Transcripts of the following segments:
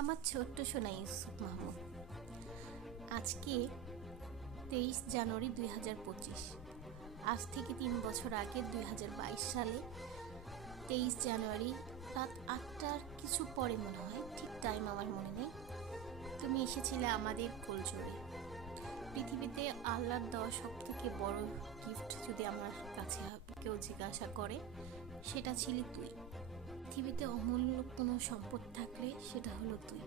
আমার ছোট্ট সোনা ইউসুফ মাহমুদ। আজকে 23 জানুয়ারি 2025। আজ থেকে 3 বছর আগে 2022 সালে 23 জানুয়ারি রাত 8টার কিছু পরে মনে হয়, ঠিক টাইম আমার মনে নেই, তুমি এসেছিলে আমাদের কোলজোড়ে। পৃথিবীতে আল্লাহর দেওয়া সব থেকে বড় গিফট যদি আমার কাছে কেউ জিজ্ঞাসা করে, সেটা ছিলি তুই। পৃথিবীতে অমূল্য কোনো সম্পদ থাকলে সেটা হলো তুই,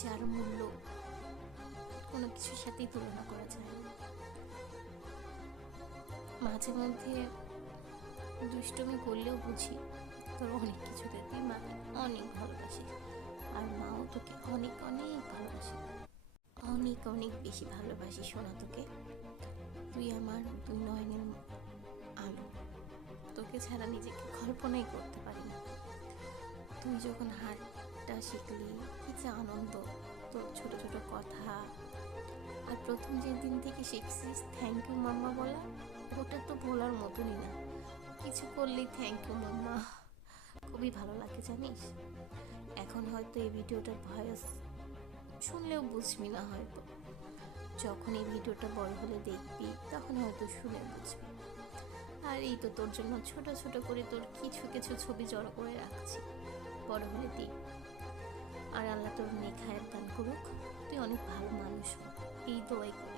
যার মূল্য কোনো কিছুর সাথেই তুলনা করা যায় না। মাঝে মধ্যে দুষ্টমি করলেও বুঝি তোর অনেক কিছুতে তুই মাকে অনেক ভালোবাসিস, আর মাও তোকে অনেক অনেক ভালোবাসে, অনেক অনেক বেশি ভালোবাসি সোনা তোকে। তুই আমার দুই নয়নের আলো, তোকে ছাড়া নিজেকে কল্পনাই করতে পারি না। তুই যখন হাঁটা শিখলি, কি যে আনন্দ, তোর ছোট ছোট কথা, আর প্রথম যেদিন থেকে শিখছিস থ্যাংক ইউ মাম্মা বলা, ওটা তো ভোলার মতনই না। কিছু করলেই থ্যাংক ইউ মাম্মা, খুবই ভালো লাগে জানিস। এখন হয়তো এই ভিডিওটার ভয়েস শুনলেও বুঝবি না, হয়তো যখন এই ভিডিওটা বড় হলে দেখবি তখন হয়তো শুনে বুঝবি। আর এই তো তোর জন্য ছোট ছোট করে তোর কিছু কিছু ছবি জড়ো করে রাখছি, বড় হলে দেখবি। আর আল্লাহ তোর নেক হায়াত দান করুক, তুই অনেক ভালো মানুষ হ, এই দোয়াই করি।